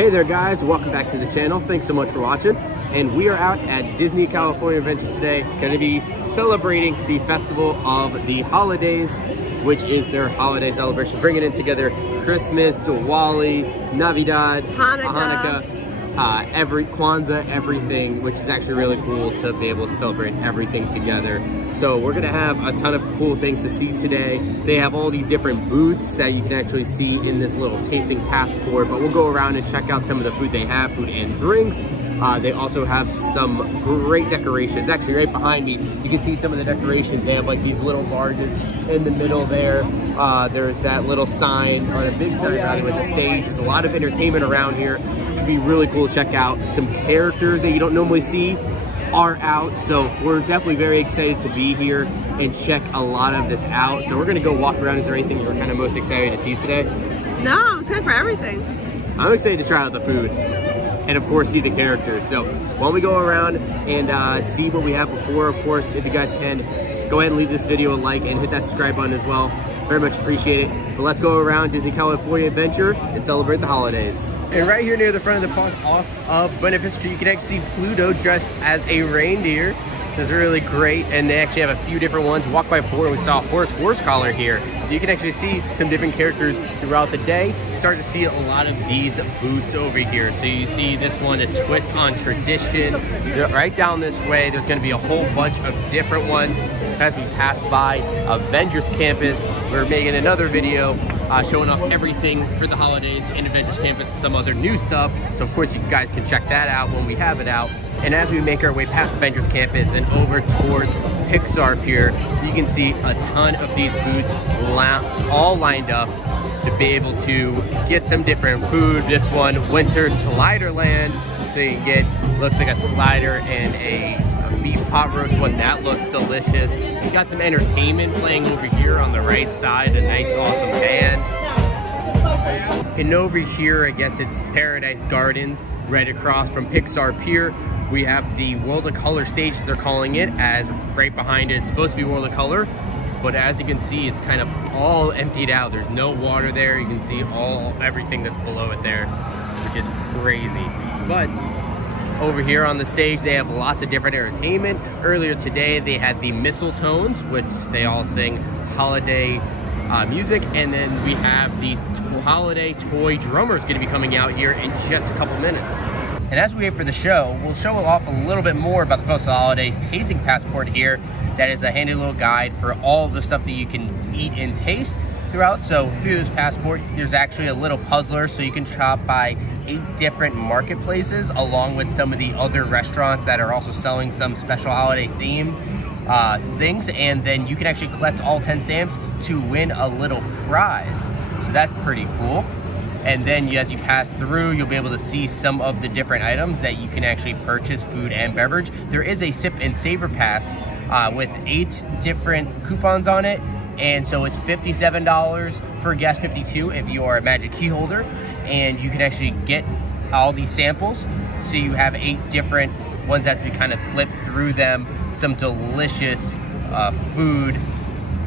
Hey there guys, welcome back to the channel. Thanks so much for watching. And we are out at Disney California Adventure today, going to be celebrating the Festival of the Holidays, which is their holiday celebration, bringing in together Christmas, Diwali, Navidad, Hanukkah, Kwanzaa, everything, which is actually really cool to be able to celebrate everything together. So we're gonna have a ton of cool things to see today. They have all these different booths that you can actually see in this little tasting passport, but we'll go around and check out some of the food they have, food and drinks. They also have some great decorations. Actually, right behind me, you can see some of the decorations. They have like these little barges in the middle there. There's that little sign, or a big sign rather, with the stage. There's a lot of entertainment around here. It should be really cool to check out. Some characters that you don't normally see are out, so we're definitely very excited to be here and check a lot of this out. So we're gonna go walk around. Is there anything you're kind of most excited to see today? No, I'm excited for everything. I'm excited to try out the food and of course see the characters. So why don't we go around and see what we have before. Of course, if you guys can, go ahead and leave this video a like and hit that subscribe button as well. Very much appreciate it. But let's go around Disney California Adventure and celebrate the holidays. And right here near the front of the park off of Buena Vista, you can actually see Pluto dressed as a reindeer. That's really great, and they actually have a few different ones. Walk by before and we saw a horse collar here. So you can actually see some different characters throughout the day. Start to see a lot of these booths over here. So you see this one, a twist on tradition. Right down this way, there's gonna be a whole bunch of different ones. As we pass by Avengers Campus, we're making another video showing off everything for the holidays in Avengers Campus, some other new stuff. So of course you guys can check that out when we have it out. And as we make our way past Avengers Campus and over towards Pixar Pier, you can see a ton of these booths all lined up to be able to get some different food. This one, Winter Sliderland. So you can get, looks like a slider and a beef pot roast one. That looks delicious. We've got some entertainment playing over here on the right side, a nice awesome band. And over here, I guess it's Paradise Gardens, right across from Pixar Pier. We have the World of Color stage, they're calling it, as right behind it is supposed to be World of Color. But as you can see, it's kind of all emptied out. There's no water there. You can see everything that's below it there, which is crazy. But over here on the stage, they have lots of different entertainment. Earlier today, they had the Mistletones, which they all sing holiday music. And then we have the holiday toy drummers gonna be coming out here in just a couple minutes. And as we wait for the show, we'll show off a little bit more about the Festival of Holidays tasting passport here. That is a handy little guide for all the stuff that you can eat and taste throughout. So through this passport, there's actually a little puzzler, so you can shop by 8 different marketplaces, along with some of the other restaurants that are also selling some special holiday theme things. And then you can actually collect all 10 stamps to win a little prize. So that's pretty cool. And then as you pass through, you'll be able to see some of the different items that you can actually purchase, food and beverage. There is a sip and savor pass with 8 different coupons on it. And so it's $57 for guest, $52 if you are a Magic Key holder. And you can actually get all these samples. So you have 8 different ones that we kind of flip through them. Some delicious food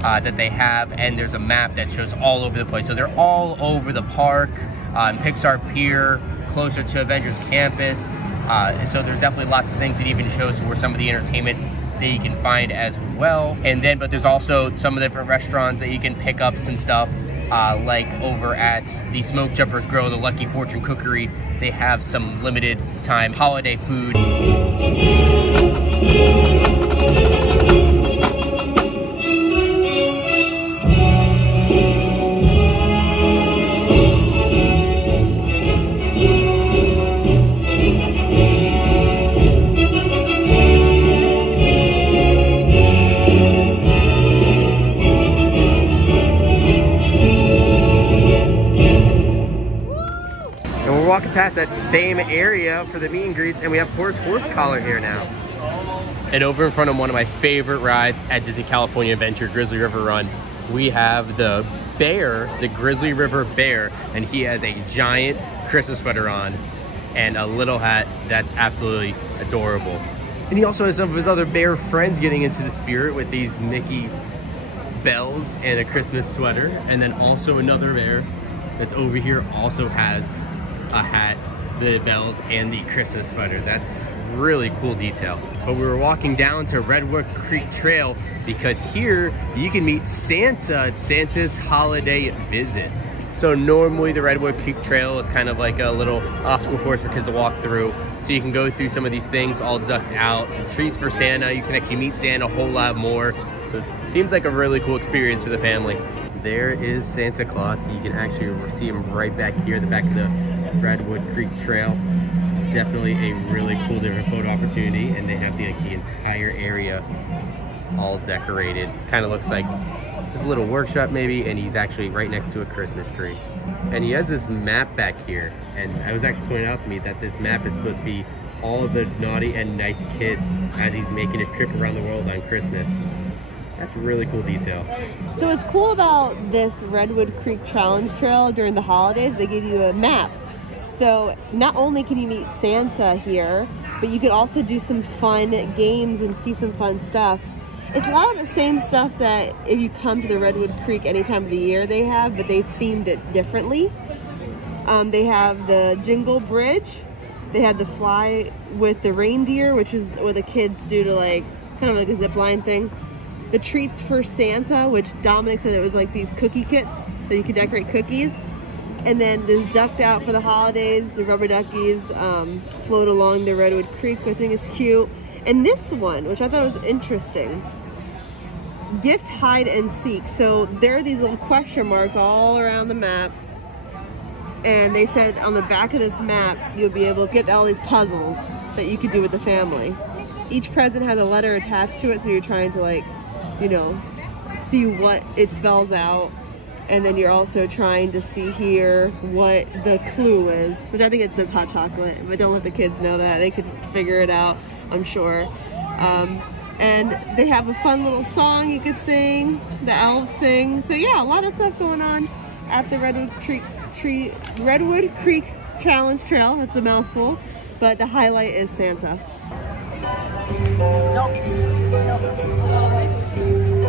that they have, and there's a map that shows all over the place. So they're all over the park, Pixar Pier, closer to Avengers Campus. So there's definitely lots of things. It even shows where some of the entertainment that you can find as well. And then, but there's also some of the different restaurants that you can pick up some stuff, like over at the Smoke Jumpers Grill, the Lucky Fortune Cookery. They have some limited time holiday food. Walking past that same area for the meet and greets, and we have horse collar here now. And over in front of one of my favorite rides at Disney California Adventure, Grizzly River Run, we have the bear, the Grizzly River Bear, and he has a giant Christmas sweater on and a little hat that's absolutely adorable. And he also has some of his other bear friends getting into the spirit with these Mickey bells and a Christmas sweater. And then also another bear that's over here also has a hat the bells and the Christmas sweater. That's really cool detail. But we were walking down to Redwood Creek Trail because here you can meet Santa at Santa's holiday visit. So normally the Redwood Creek Trail is kind of like a little obstacle course for kids to walk through. So you can go through some of these things all ducked out. Some treats for Santa. You can actually meet Santa a whole lot more. So it seems like a really cool experience for the family. There is Santa Claus. You can actually see him right back here, the back of the Redwood Creek Trail. Definitely a really cool different photo opportunity, and they have the entire area all decorated. Kind of looks like this little workshop maybe, and he's actually right next to a Christmas tree. And he has this map back here, and I was actually pointed out to me that this map is supposed to be all the naughty and nice kids as he's making his trip around the world on Christmas. That's a really cool detail. So what's cool about this Redwood Creek Challenge Trail during the holidays, they give you a map. So not only can you meet Santa here, but you can also do some fun games and see some fun stuff. It's a lot of the same stuff that if you come to the Redwood Creek any time of the year they have, but they've themed it differently. They have the Jingle Bridge. They have the Fly with the Reindeer, which is what the kids do to like, kind of like a zip line thing. The Treats for Santa, which Dominic said it was like these cookie kits that you could decorate cookies. And then there's Ducked Out for the holidays. The rubber duckies float along the Redwood Creek, which I think is cute. And this one, which I thought was interesting, Gift Hide and Seek. So there are these little question marks all around the map. And they said on the back of this map, you'll be able to get all these puzzles that you could do with the family. Each present has a letter attached to it, so you're trying to, like, you know, see what it spells out. And then you're also trying to see here what the clue is, which I think it says hot chocolate, but don't let the kids know that. They could figure it out, I'm sure. And they have a fun little song you could sing, the elves sing. So yeah, a lot of stuff going on at the Redwood Creek Challenge Trail. That's a mouthful, but the highlight is Santa. Nope. No, they didn't.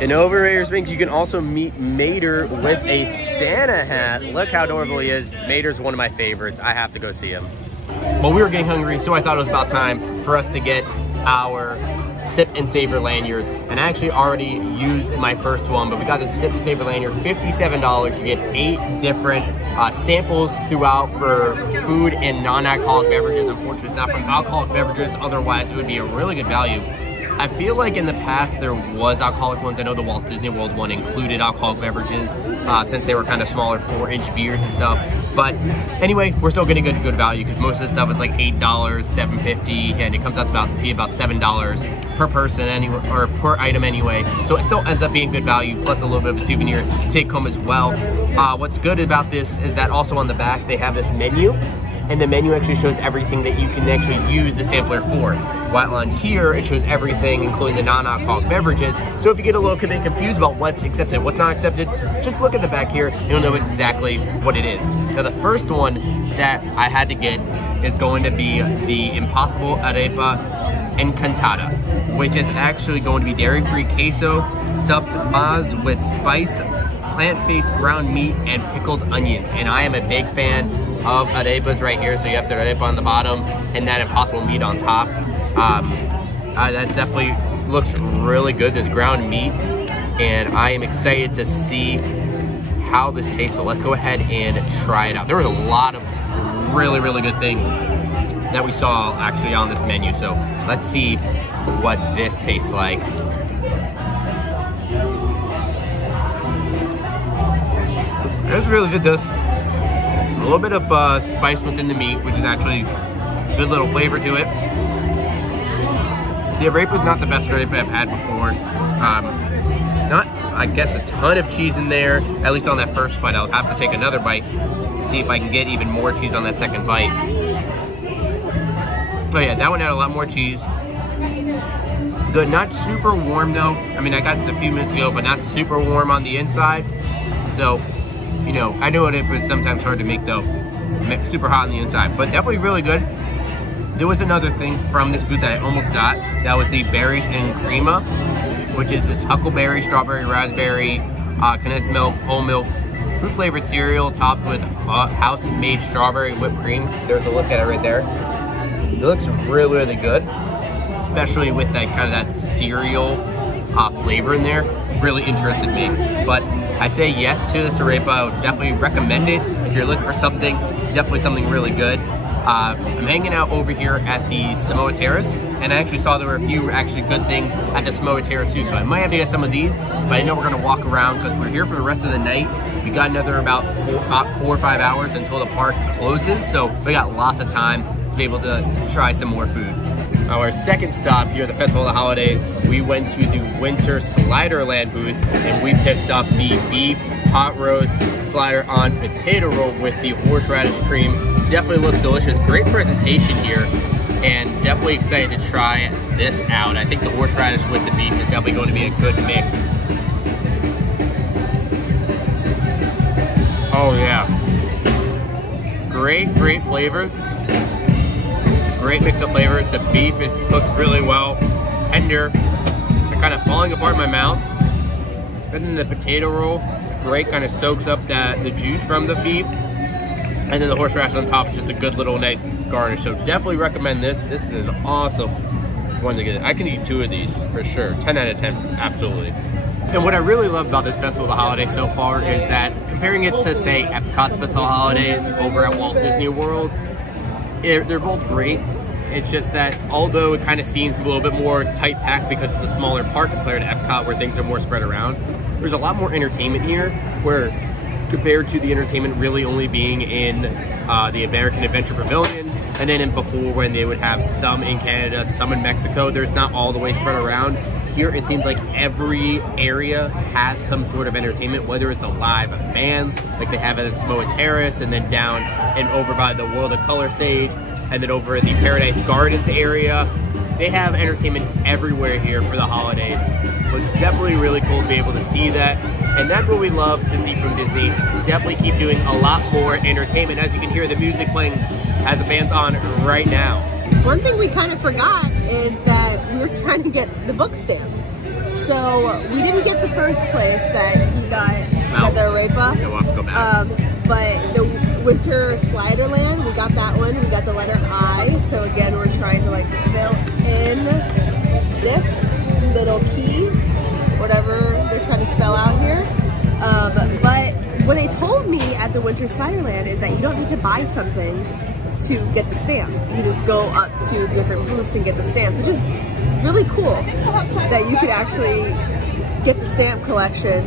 In Over Raider Springs, you can also meet Mater with a Santa hat. Look how adorable he is. Mater's one of my favorites. I have to go see him. Well, we were getting hungry, so I thought it was about time for us to get our Sip and Savor lanyards. And I actually already used my first one, but we got this Sip and Savor lanyard, $57. You get 8 different samples throughout for food and non-alcoholic beverages. Unfortunately, it's not for alcoholic beverages. Otherwise, it would be a really good value. I feel like in the past there was alcoholic ones. I know the Walt Disney World one included alcoholic beverages since they were kind of smaller 4-inch beers and stuff. But anyway, we're still getting good value because most of the stuff is like $8, $7.50, and it comes out to be about $7 per person anyway, or per item anyway. So it still ends up being good value, plus a little bit of a souvenir to take home as well. What's good about this is that also on the back they have this menu, and the menu actually shows everything that you can actually use the sampler for. While on here, it shows everything, including the non-alcoholic beverages. So if you get a little bit confused about what's accepted, what's not accepted, just look at the back here, and you'll know exactly what it is. Now the first one that I had to get is going to be the Impossible Arepa Encantada, which is actually going to be dairy-free queso, stuffed maz with spiced plant-based ground meat and pickled onions. And I am a big fan of arepas right here. So you have the arepa on the bottom and that Impossible meat on top. That definitely looks really good, this ground meat, and I am excited to see how this tastes. So let's go ahead and try it out. There was a lot of really good things that we saw actually on this menu, so let's see what this tastes like. It's really good. This a little bit of spice within the meat, which is actually a good little flavor to it. The arepa is not the best arepa I've had before. Not, I guess, a ton of cheese in there, at least on that first bite. I'll have to take another bite, see if I can get even more cheese on that second bite. Oh yeah, that one had a lot more cheese. Good, not super warm though. I mean, I got this a few minutes ago, but not super warm on the inside. So, you know, I know it was sometimes hard to make though, super hot on the inside, but definitely really good. There was another thing from this booth that I almost got. That was the berries and crema, which is this huckleberry, strawberry, raspberry, condensed milk, whole milk, fruit flavored cereal topped with house-made strawberry whipped cream. There's a look at it right there. It looks really good, especially with that kind of that cereal flavor in there. Really interested me. But I say yes to this arepa. I would definitely recommend it if you're looking for something, definitely something really good. I'm hanging out over here at the Samoa Terrace, and I actually saw there were a few actually good things at the Samoa Terrace too, so I might have to get some of these, but I know we're gonna walk around because we're here for the rest of the night. We got another about 4 or 5 hours until the park closes, so we got lots of time to be able to try some more food. Our second stop here at the Festival of the Holidays, we went to the Winter Sliderland booth, and we picked up the beef hot roast slider on potato roll with the horseradish cream. Definitely looks delicious. Great presentation here, and definitely excited to try this out. I think the horseradish with the beef is definitely going to be a good mix. Oh yeah. Great flavors. Great mix of flavors. The beef is cooked really well, tender, and kind of falling apart in my mouth. And then the potato roll, great, kind of soaks up the juice from the beef. And then the horseradish on top is just a good little nice garnish. So definitely recommend this. This is an awesome one to get. I can eat 2 of these for sure. 10 out of 10, absolutely. And what I really love about this Festival of the Holidays so far is that comparing it to, say, Epcot's Festival of Holidays over at Walt Disney World, they're both great. It's just that although it kind of seems a little bit more tight-packed because it's a smaller park compared to Epcot where things are more spread around, there's a lot more entertainment here where compared to the entertainment really only being in the American Adventure Pavilion, and then before when they would have some in Canada, some in Mexico, there's not all the way spread around. Here it seems like every area has some sort of entertainment, whether it's a live band, like they have at the Samoa Terrace, and then down and over by the World of Color stage, and then over in the Paradise Gardens area. They have entertainment everywhere here for the holidays. So it's definitely really cool to be able to see that. And that's what we love to see from Disney. Definitely keep doing a lot more entertainment. As you can hear the music playing as the band's on right now. One thing we kind of forgot is that we were trying to get the book stamped. So we didn't get the first place that he got the arepa. Yeah, we'll have to go back. But the Winter Sliderland, we got that one. We got the letter I. So again, we're trying to like fill in this little key, whatever they're trying to spell out here. But what they told me at the Winter Sliderland is that you don't need to buy something to get the stamp. You just go up to different booths and get the stamp, which is really cool that you could actually get the stamp collection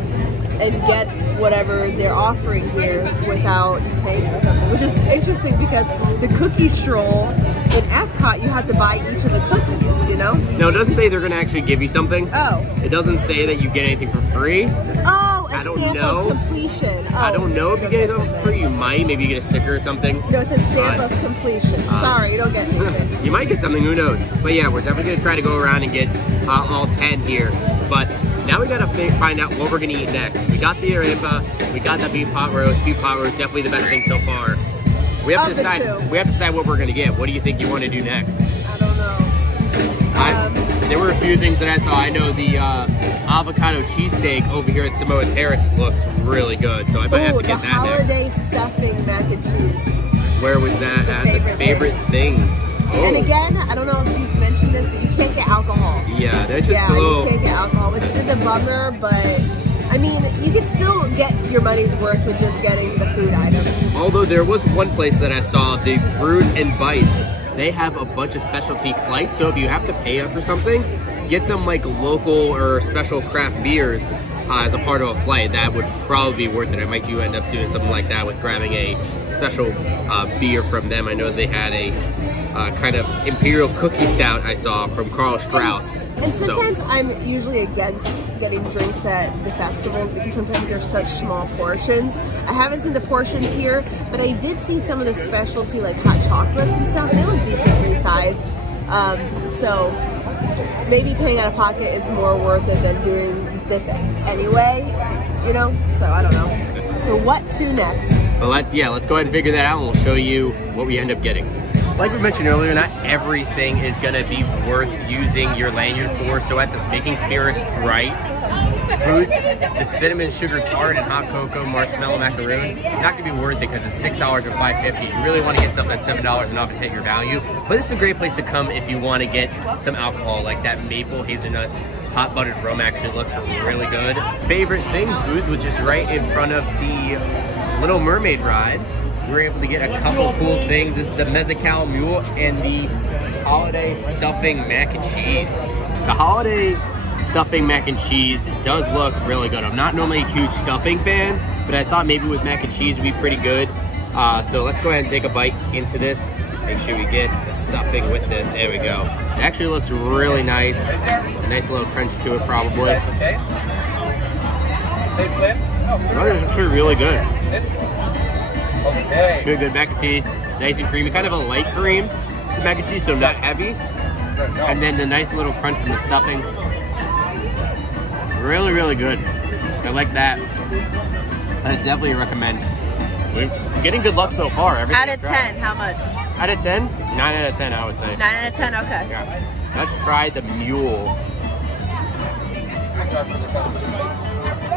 and get whatever they're offering here without paying for something, which is interesting because the cookie stroll in Epcot, you have to buy each of the cookies, you know? No, it doesn't say they're gonna actually give you something. Oh. It doesn't say that you get anything for free. Oh, I don't stamp know. of completion. Oh, I don't know if you get something for free. You might. Maybe you get a sticker or something. No, it says stamp of completion. Sorry, you don't get anything. You might get something, who knows? But yeah, we're definitely gonna try to go around and get all 10 here. But now we gotta find out what we're gonna eat next. We got the arepa, we got the beef pot roast. Beef pot roast, definitely the best thing so far. We have to decide. We have to decide what we're gonna get. What do you think you want to do next? I don't know. There were a few things that I saw. I know the avocado cheesesteak over here at Samoa Terrace looked really good, so I might have to get that next. The holiday stuffing mac and cheese. Where was that at? The favorite things. Oh. And again, I don't know if you've mentioned this, but you can't get alcohol. Yeah, that's just you can't get alcohol, which is a bummer, but I mean, you can still get your money's worth with just getting the food items. Although there was one place that I saw, the Brews Bites. They have a bunch of specialty flights, so if you have to pay up or something, get some like local or special craft beers as a part of a flight. That would probably be worth it. I might end up doing something like that with grabbing a special beer from them. I know they had a kind of imperial cookie stout I saw from Carl Strauss. And sometimes I'm usually against getting drinks at the festivals because sometimes they're such small portions. I haven't seen the portions here, but I did see some of the specialty like hot chocolates and stuff, and they look decently sized. So maybe paying out of pocket is more worth it than doing this anyway, you know? So I don't know. So what to next? Well, let's go ahead and figure that out, and we'll show you what we end up getting. Like we mentioned earlier, not everything is going to be worth using your lanyard for. So at the Baking Spirits Bright booth, the cinnamon sugar tart and hot cocoa marshmallow macaroon, not going to be worth it because it's $6 or $5.50. You really want to get something that's $7 and up and hit your value. But this is a great place to come if you want to get some alcohol, like that maple hazelnut hot buttered rum actually looks really good. Favorite Things booth, which is right in front of the Little Mermaid ride. We were able to get a couple cool things. This is the Mezcal Mule and the Holiday Stuffing Mac and Cheese. The Holiday Stuffing Mac and Cheese does look really good. I'm not normally a huge stuffing fan, but I thought maybe with mac and cheese would be pretty good. So let's go ahead and take a bite into this. Make sure we get the stuffing with this. There we go. It actually looks really nice. A nice little crunch to it probably. Oh, it's actually really good. Okay. Good mac and cheese, nice and creamy, kind of a light cream to mac and cheese, so not heavy. And then the nice little crunch from the stuffing. Really, really good. I like that. I definitely recommend. We're getting good luck so far. Out of 10, how much? Out of 10? 9 out of 10, I would say. 9 out of 10, okay. Yeah. Let's try the mule.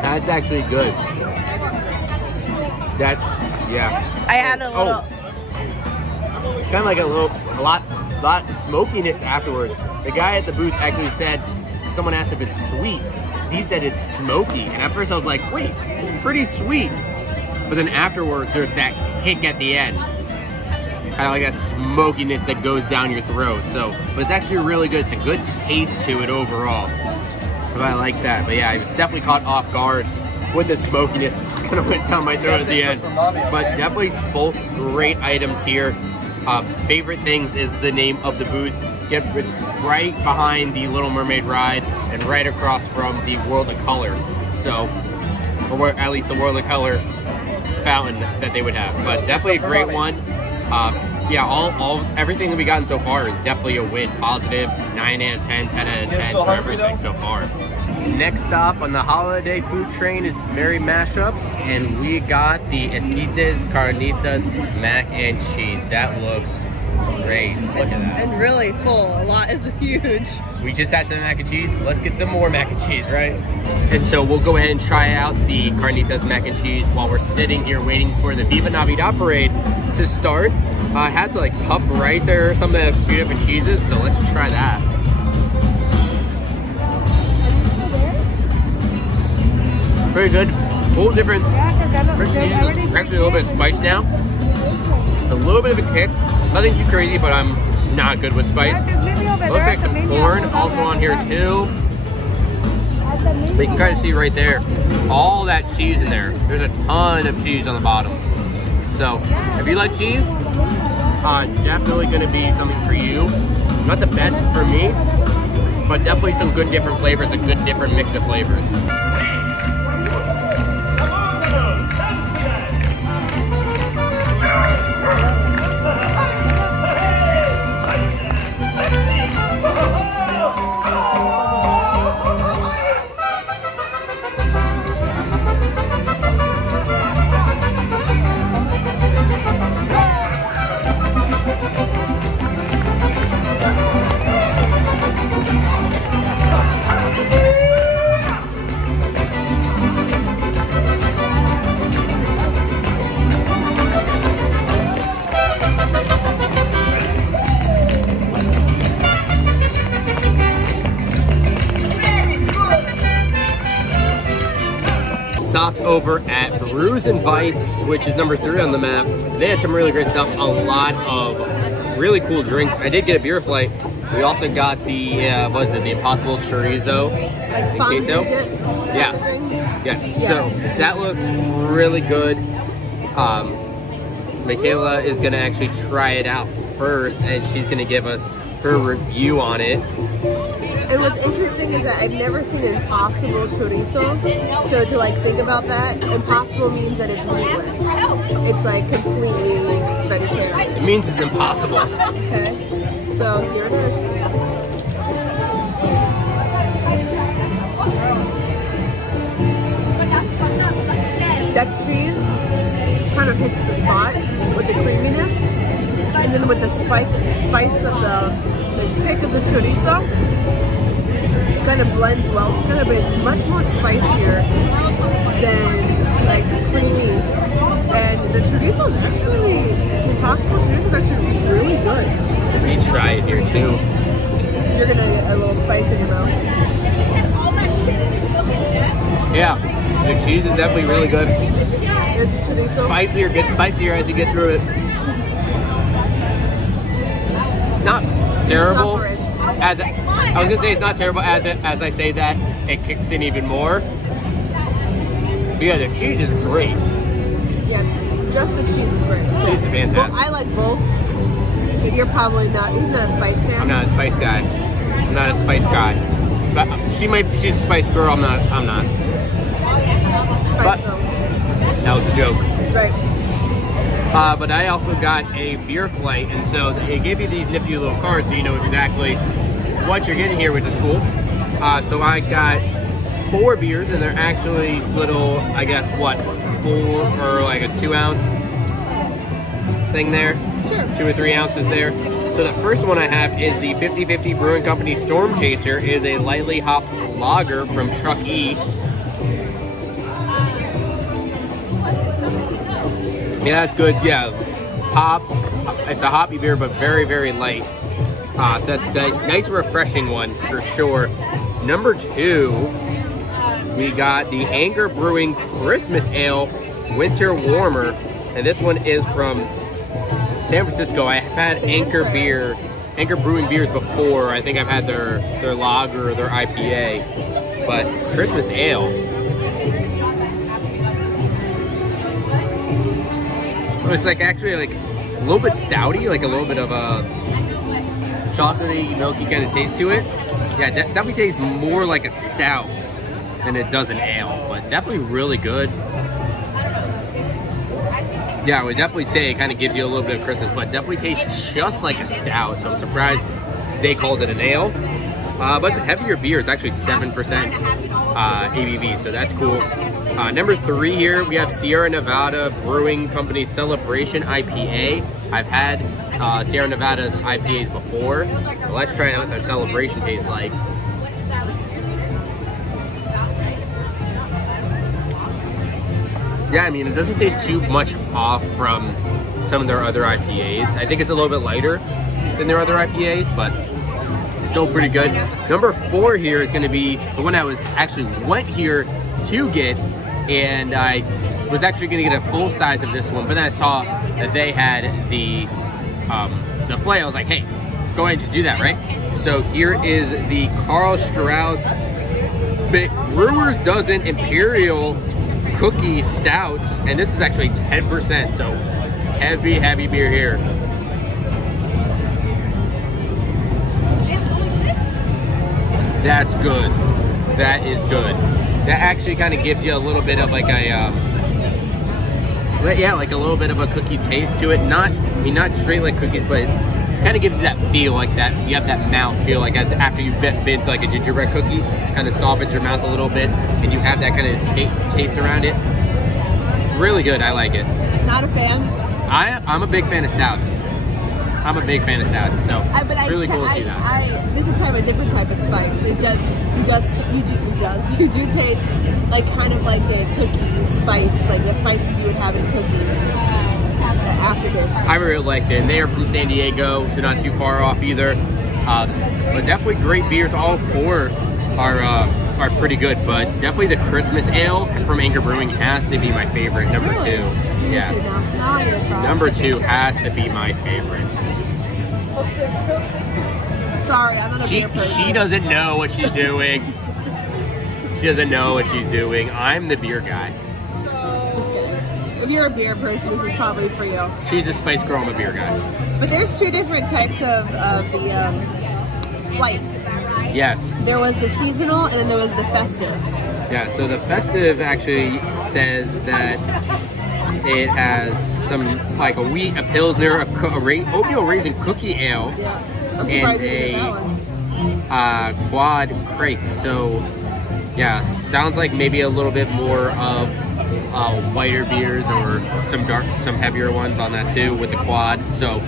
That's actually good. Yeah. I had a little. Kind of like a lot smokiness afterwards. The guy at the booth actually said, someone asked if it's sweet. He said it's smoky. And at first I was like, wait, it's pretty sweet. But then afterwards there's that kick at the end. Kind of like a smokiness that goes down your throat. So, but it's actually really good. It's a good taste to it overall. So I like that. But yeah, I was definitely caught off guard with the smokiness. It just kind of went down my throat at the end. But definitely both great items here. Favorite Things is the name of the booth. It's right behind the Little Mermaid ride and right across from the World of Color. So, or at least the World of Color fountain that they would have. But definitely a great one. Yeah, everything that we gotten so far is definitely a win. Positive, 9 out of 10, 10 out of 10 for everything so far. Next stop on the holiday food train is Merry Mashups, and we got the Esquites Carnitas mac and cheese. That looks great. Look at that. And really full. A lot is huge. We just had some mac and cheese. Let's get some more mac and cheese, right? And so we'll go ahead and try out the Carnitas mac and cheese while we're sitting here waiting for the Viva Navidad parade to start. It has like puffed rice or something, a few different cheeses, so let's try that. Very good. Whole different. Actually, a little bit of spice now. A little bit of a kick. Nothing too crazy, but I'm not good with spice. Looks like some corn also on here too. But you can kind of see right there, all that cheese in there. There's a ton of cheese on the bottom. So if you like cheese, definitely going to be something for you. Not the best for me, but definitely some good different flavors, a good different mix of flavors. Stopped over at Brews Bites, which is number 3 on the map. They had some really great stuff, a lot of really cool drinks. I did get a beer flight. We also got the, what is it, the Impossible Chorizo and queso. Yeah. Yes. So that looks really good. Michaela is going to actually try it out first, and she's going to give us her review on it. And what's interesting is that I've never seen Impossible Chorizo, so to like think about that, Impossible means that it's meatless. It's like completely vegetarian. It means it's impossible. Okay, so here it is. That cheese kind of hits the spot with the creaminess, and then with the spice of the kick of the chorizo. Kind of blends well together, but it's much more spicier than like creamy. And the chorizo is actually, Impossible chorizo is actually really good. Let me try it here too. You're gonna get a little spice in your mouth. Yeah, the cheese is definitely really good. It's chorizo. Spicier, gets spicier as you get through it. Not terrible. I was gonna say it's not terrible as I say that, it kicks in even more. But yeah, the cheese is great. Yeah, just the cheese is great. Cheese is fantastic. Well, I like both, but you're probably not. He's not a spice fan. I'm not a spice guy. I'm not a spice guy. But she's a spice girl. I'm not. Spice but girl. That was a joke. Right. But I also got a beer flight, and so they give you these nifty little cards so you know exactly what you're getting here, which is cool. So I got 4 beers, and they're actually little, I guess, what, 4 or like a 2-ounce thing there? Sure. 2 or 3 ounces there. So the first one I have is the 50/50 Brewing Company Storm Chaser. It is a lightly hopped lager from Chuck E. Yeah, that's good. Yeah, hops. It's a hoppy beer, but very, very light. So that's a nice, refreshing one for sure. Number 2, we got the Anchor Brewing Christmas Ale Winter Warmer, and this one is from San Francisco. I have had Anchor Brewing beers before. I think I've had their lager or their IPA, but Christmas Ale. It's like actually like a little bit stouty, like a little bit of a chocolatey, milky kind of taste to it. Yeah, definitely tastes more like a stout than it does an ale, but definitely really good. Yeah, I would definitely say it kind of gives you a little bit of Christmas, but definitely tastes just like a stout, so I'm surprised they called it an ale. But it's a heavier beer. It's actually 7% ABV, so that's cool. Number 3 here, we have Sierra Nevada Brewing Company Celebration IPA. I've had Sierra Nevada's IPAs before. So let's try out what their Celebration tastes like. Yeah, I mean, it doesn't taste too much off from some of their other IPAs. I think it's a little bit lighter than their other IPAs, but still pretty good. Number 4 here is going to be the one I went here to get, and I was actually going to get a full size of this one, but then I saw that they had the flight. I was like, hey, go ahead and just do that, right? So here is the Karl Strauss Brewers Dozen Imperial Cookie Stouts, and this is actually 10%, so heavy beer here. That's good. That is good. That actually kind of gives you a little bit of like a, yeah, like a little bit of a cookie taste to it. Not, I mean, not straight like cookies, but it kind of gives you that feel like that. You have that mouth feel like as after you've been to like a gingerbread cookie, kind of softens your mouth a little bit, and you have that kind of taste around it. It's really good. I like it. Not a fan. I'm a big fan of stouts. I'm a big fan of stouts, so it's really cool to see that. This is kind of a different type of spice. You do taste like kind of like a cookie spice, like the spices you would have in cookies. Aftertaste. I really liked it, and they are from San Diego, so not too far off either. But definitely great beers. All four are pretty good, but definitely the Christmas Ale from Anchor Brewing has to be my favorite. Number really? 2. Yeah. Number 2 has to be my favorite. Sorry, I'm not a beer person. She doesn't know what she's doing. She doesn't know what she's doing. I'm the beer guy. If you're a beer person, this is probably for you. She's a spice girl, I'm a beer guy. But there's two different types of the flights. Yes. There was the seasonal and then there was the festive. Yeah, so the festive actually says that it has some, like a wheat, a pilsner, oatmeal raisin cookie ale, yeah. I'm surprised you didn't get that one. quad crake. So yeah, sounds like maybe a little bit more of whiter beers or some heavier ones on that too with the quad. So,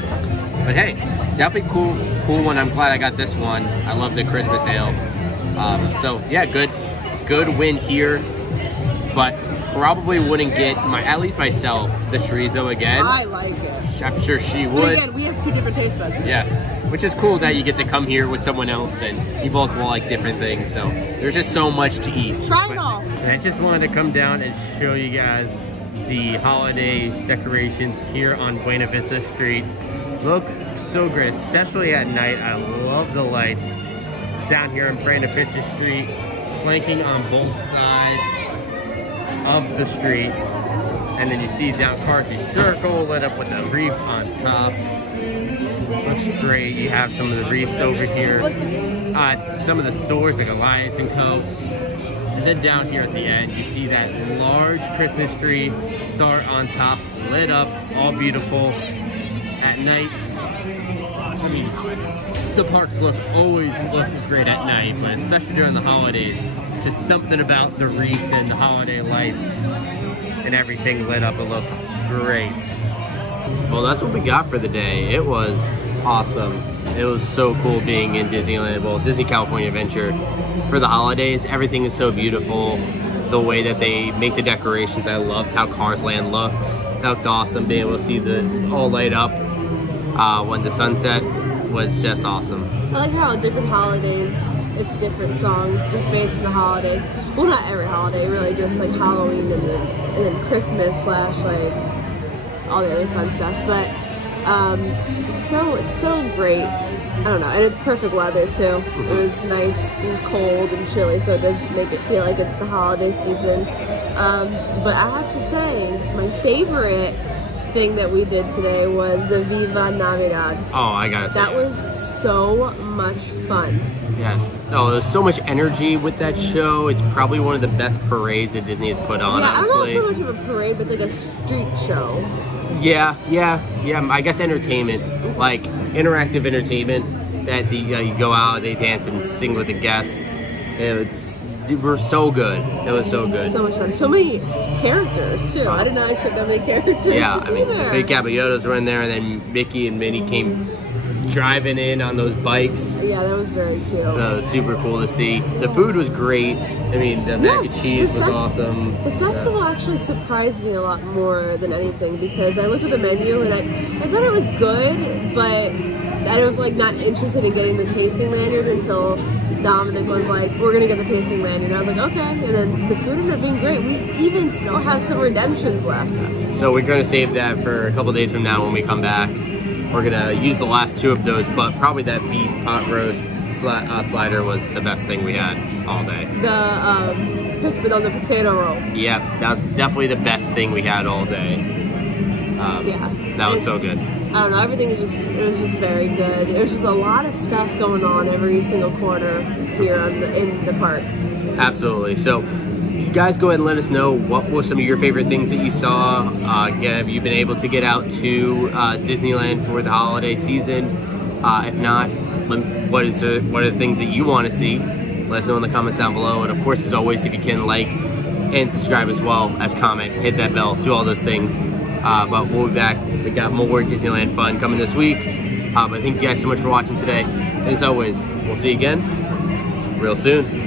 but hey, definitely cool one. I'm glad I got this one. I love the Christmas ale. So yeah, good win here, but probably wouldn't get at least myself the chorizo again. I like it. I'm sure she would. But again, we have two different taste buds. Yes, which is cool that you get to come here with someone else and you both will like different things. So there's just so much to eat. Try it all. And I just wanted to come down and show you guys the holiday decorations here on Buena Vista Street. Looks so great, especially at night. I love the lights down here on Brandon Fisher Street, flanking on both sides of the street. And then you see down Carthy Circle lit up with a reef on top. Looks great. You have some of the reefs over here. Some of the stores like Alliance & Co. And then down here at the end, you see that large Christmas tree start on top, lit up, all beautiful. At night, I mean, the parks always look great at night, but especially during the holidays, just something about the wreaths and the holiday lights and everything lit up. It looks great. Well, that's what we got for the day. It was awesome. It was so cool being in Disneyland, well, Disney California Adventure for the holidays. Everything is so beautiful. The way that they make the decorations, I loved how Cars Land looks. That looked awesome, being able to see the all light up when the sunset was just awesome. I like how different holidays, it's different songs just based on the holidays. Well, not every holiday, really, just like Halloween and then Christmas / like all the other fun stuff. But it's so great. I don't know, and it's perfect weather too. It was nice and cold and chilly, so it does make it feel like it's the holiday season. But I have to say, my favorite thing that we did today was the Viva Navidad. Oh, I gotta say. That was so much fun. Yes. Oh, there's so much energy with that show. It's probably one of the best parades that Disney has put on, honestly. I don't know so much of a parade, but it's like a street show. Yeah. I guess entertainment, like interactive entertainment that you go out, they dance and sing with the guests. They were so good. It was so good. So much fun. So many characters too. I did not expect that many characters. Yeah, to I mean, the fake Caballotas were in there, and then Mickey and Minnie came driving in on those bikes. Yeah, that was very cute. So it was super cool to see. The food was great. I mean, the mac and cheese was awesome. The festival actually surprised me a lot more than anything, because I looked at the menu and I thought it was good, but I was like not interested in getting the tasting lanyard until Dominic was like, we're gonna get the tasting lanyard. And I was like, okay. And then the food ended up being great. We even still have some redemptions left. So we're gonna save that for a couple days from now when we come back. We're gonna use the last 2 of those, but probably that beef pot roast slider was the best thing we had all day. The potato roll. Yeah, that was definitely the best thing we had all day. Yeah. That was so good. I don't know, everything it was just very good. It was just a lot of stuff going on every single corner here in the park. Absolutely. So you guys go ahead and let us know what were some of your favorite things that you saw. Again, have you been able to get out to Disneyland for the holiday season? If not, what are the things that you want to see? Let us know in the comments down below. And of course, as always, if you can, like and subscribe as well as comment, hit that bell, do all those things. But we'll be back. We got more Disneyland fun coming this week. But thank you guys so much for watching today. And as always, we'll see you again real soon.